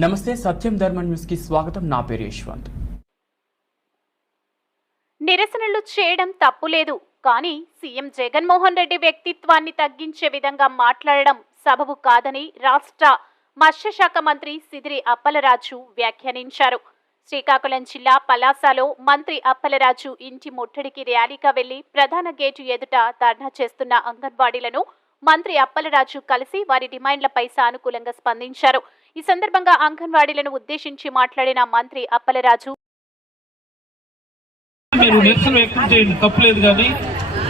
నమస్తే సత్యం ధర్మ న్యూస్ కి స్వాగతం. నా పేరు యశ్వంత్. నిరసనలు చేయడం తప్పులేదు, కానీ సీఎం జగన్మోహన్ రెడ్డి వ్యక్తిత్వాన్ని తగ్గించే విధంగా మాట్లాడడం సబబు కాదని రాష్ట్ర మత్స్యశాఖ మంత్రి సిదిరి అప్పలరాజు వ్యాఖ్యానించారు. శ్రీకాకుళం జిల్లా పలాసలో మంత్రి అప్పలరాజు ఇంటి ముట్టడికి ర్యాలీగా వెళ్లి ప్రధాన గేటు ఎదుట ధర్నా చేస్తున్న అంగన్వాడీలను మంత్రి అప్పలరాజు కలిసి వారి డిమాండ్లపై సానుకూలంగా స్పందించారు. ఈ సందర్భంగా అంగన్వాడీలను ఉద్దేశించి మాట్లాడిన మంత్రి అప్పలరాజు, మీరు నిరసన వ్యక్తం చేయండి, తప్పులేదు, కానీ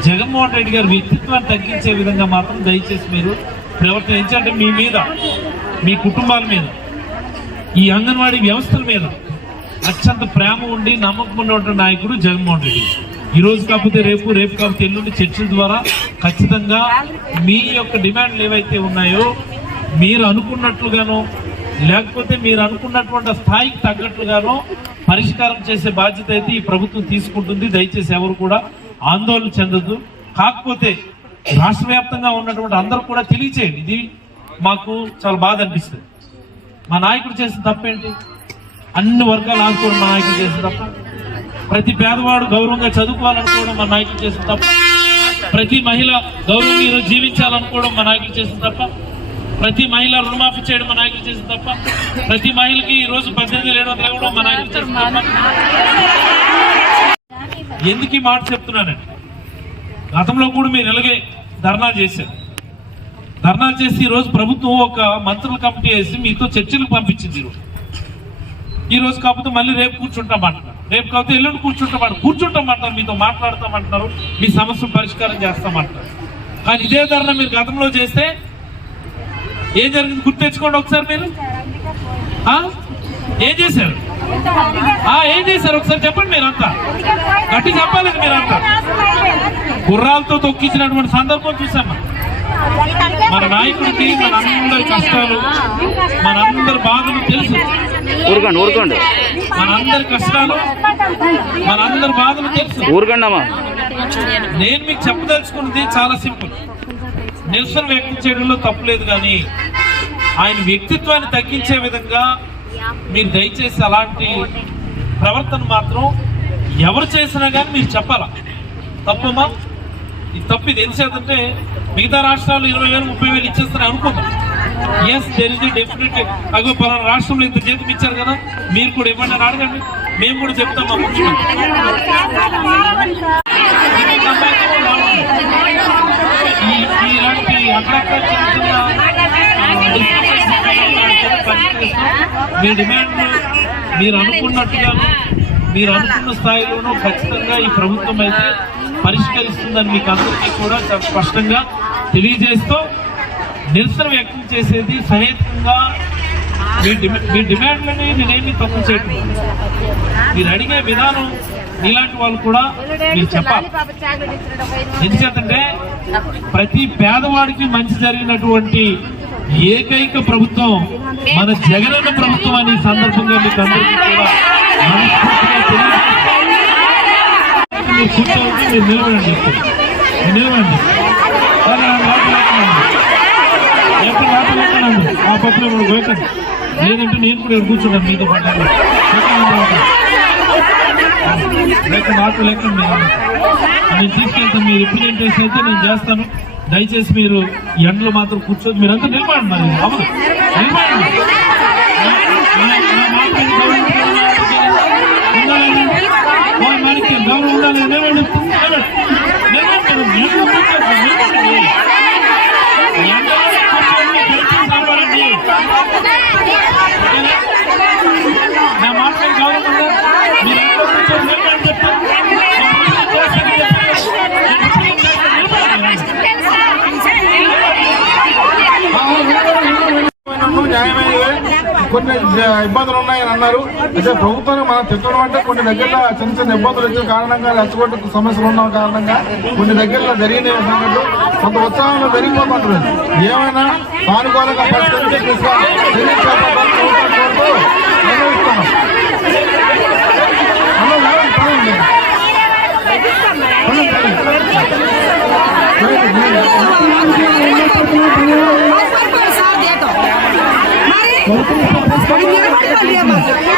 జగన్మోహన్ రెడ్డి గారి వ్యక్తిత్వాన్ని తగ్గించే విధంగా మాత్రం దయచేసి మీరు ప్రవర్తించండి. మీ మీద, మీ కుటుంబాల మీద, ఈ అంగన్వాడీ వ్యవస్థల మీద అత్యంత ప్రేమ ఉండి నమ్మకం ఉన్నటువంటి నాయకుడు జగన్మోహన్ రెడ్డి. ఈ రోజు కాకపోతే రేపు, రేపు కాకపోతే ఎల్లుండి చర్చల ద్వారా ఖచ్చితంగా మీ యొక్క డిమాండ్లు ఏవైతే ఉన్నాయో మీరు అనుకున్నట్లుగానో లేకపోతే మీరు అనుకున్నటువంటి స్థాయికి తగ్గట్లుగానో పరిష్కారం చేసే బాధ్యత అయితే ఈ ప్రభుత్వం తీసుకుంటుంది. దయచేసి ఎవరు కూడా ఆందోళన చెందదు. కాకపోతే రాష్ట్ర వ్యాప్తంగా ఉన్నటువంటి అందరూ కూడా తెలియచేయండి, ఇది మాకు చాలా బాధ అనిపిస్తుంది. మా నాయకుడు చేసిన తప్పేంటి? అన్ని వర్గాలు ఆదుకోవడం మా నాయకుడు చేసిన తప్ప. ప్రతి పేదవాడు గౌరవంగా చదువుకోవాలనుకోవడం మా నాయకుడు చేసిన తప్ప. ప్రతి మహిళ గౌరవంగా ఈరోజు జీవించాలనుకోవడం మా నాయకుడు చేసిన తప్ప. ప్రతి మహిళ రుణమాఫీ చేయడం మా నాయకులు చేసిన తప్ప. ప్రతి మహిళకి ఈ రోజు 18,700 ఇవ్వడం మా నాయకులు చేసిన తప్ప. ఎందుకు ఈ మాట చెప్తున్నానండి, గతంలో కూడా మీరు ఇలాగే ధర్నాలు చేశారు. ధర్నాలు చేసి ఈరోజు ప్రభుత్వం ఒక మంత్రుల కమిటీ వేసి మీతో చర్చలకు పంపించింది. ఈ రోజు కాకపోతే మళ్ళీ రేపు కూర్చుంటామంటున్నారు, రేపు కాకపోతే ఎల్లుండి కూర్చుంటామంటారు, మీతో మాట్లాడతామంటున్నారు, మీ సమస్య పరిష్కారం చేస్తామంటారు. కానీ ఇదే ధర్నా మీరు గతంలో చేస్తే ఏం జరిగింది గుర్తు తెచ్చుకోండి ఒకసారి. మీరు ఏం చేశారు? ఏం చేశారు ఒకసారి చెప్పండి. మీరంతా గట్టి చెప్పాలి. మీరంతా గుర్రాలతో తొక్కించినటువంటి సందర్భం చూసామా. మన నాయకుడికి మనందరి కష్టాలు, మనందరి బాధలు తెలుసు. మనందరి కష్టాలు, మనందరి బాధలు తెలుసు. నేను మీకు చెప్పదలుచుకున్నది చాలా సింపుల్. నిరసన వ్యక్తం చేయడంలో తప్పులేదు, కానీ ఆయన వ్యక్తిత్వాన్ని తగ్గించే విధంగా మీరు దయచేసి అలాంటి ప్రవర్తన మాత్రం ఎవరు చేసినా కానీ మీరు చెప్పాలా. తప్పమ్మా, ఇది తప్పు. ఇది ఎందుచేతంటే మిగతా రాష్ట్రాలు 20,000 30,000 ఇచ్చేస్తారని అనుకుంటాం. Yes, there is definitely. అగో పలానా రాష్ట్రంలో ఇంత జీతం ఇచ్చారు కదా, మీరు కూడా ఇవ్వండి అని అడగండి. మేము కూడా చెప్తాం మా ముఖ్యమంత్రి. ఇలాంటి అక్కడక్కడ చిన్న చిన్న మీ డిమాండ్ మీరు అనుకున్నట్టుగాను, మీరు అనుకున్న స్థాయిలోనూ ఖచ్చితంగా ఈ ప్రభుత్వం అయితే పరిష్కరిస్తుందని మీకు అందరికీ కూడా చాలా స్పష్టంగా తెలియజేస్తూ నిరసన వ్యక్తం చేసేది సహేతుకంగా. మీ డిమాండ్లని నేనేమి తప్పు చేయటం, మీరు అడిగే విధానం ఇలాంటి వాళ్ళు కూడా మీరు చెప్పాలి. ఎందుకంటే ప్రతి పేదవాడికి మంచి జరిగినటువంటి ఏకైక ప్రభుత్వం మన జగనన్న ప్రభుత్వం అని సందర్భంగా మీకు అందరికీ కూడా మీరు కూర్చోవద్దు, మీరు నిలబడండి. చెప్తారు మీరు నిలబడండి. ఎప్పుడు రాపలేకనండి ఆ పప్పులో కూడా పోయకండి. లేదంటే నేను కూడా కూర్చున్నాను మీతో పాటు. లేకుండా ఆటో లేకుండా నేను తీసుకెళ్తాను. మీరు రిప్రజెంటేషన్ అయితే నేను చేస్తాను. దయచేసి మీరు ఎండలో మాత్రం కూర్చోదు. మీరంతా నిలబడండి. మరి అవును, నిలబడండి. మనకి గౌరవం ఉండాలి. నిలబడండి. నా మాట్లాడి గౌరవం ఉందా? మీరు ఎంతో కూర్చొని నిలబడి చెప్తారు. కొన్ని ఇబ్బందులు ఉన్నాయని అన్నారు. అయితే ప్రభుత్వాన్ని మనం తిట్టడం అంటే కొన్ని దగ్గరలో చిన్న చిన్న ఇబ్బందులు వచ్చిన కారణంగా, రెచ్చగొట్టు సమస్యలు ఉన్న కారణంగా కొన్ని దగ్గరలో జరిగిన సంగతులు కొంత ఉత్సాహంలో పెరిగిపోతుంటుంది. ఏమైనా సానుకూలంగా పరిష్కరించి తీసుకోవాలి. మరి నిలబడాలి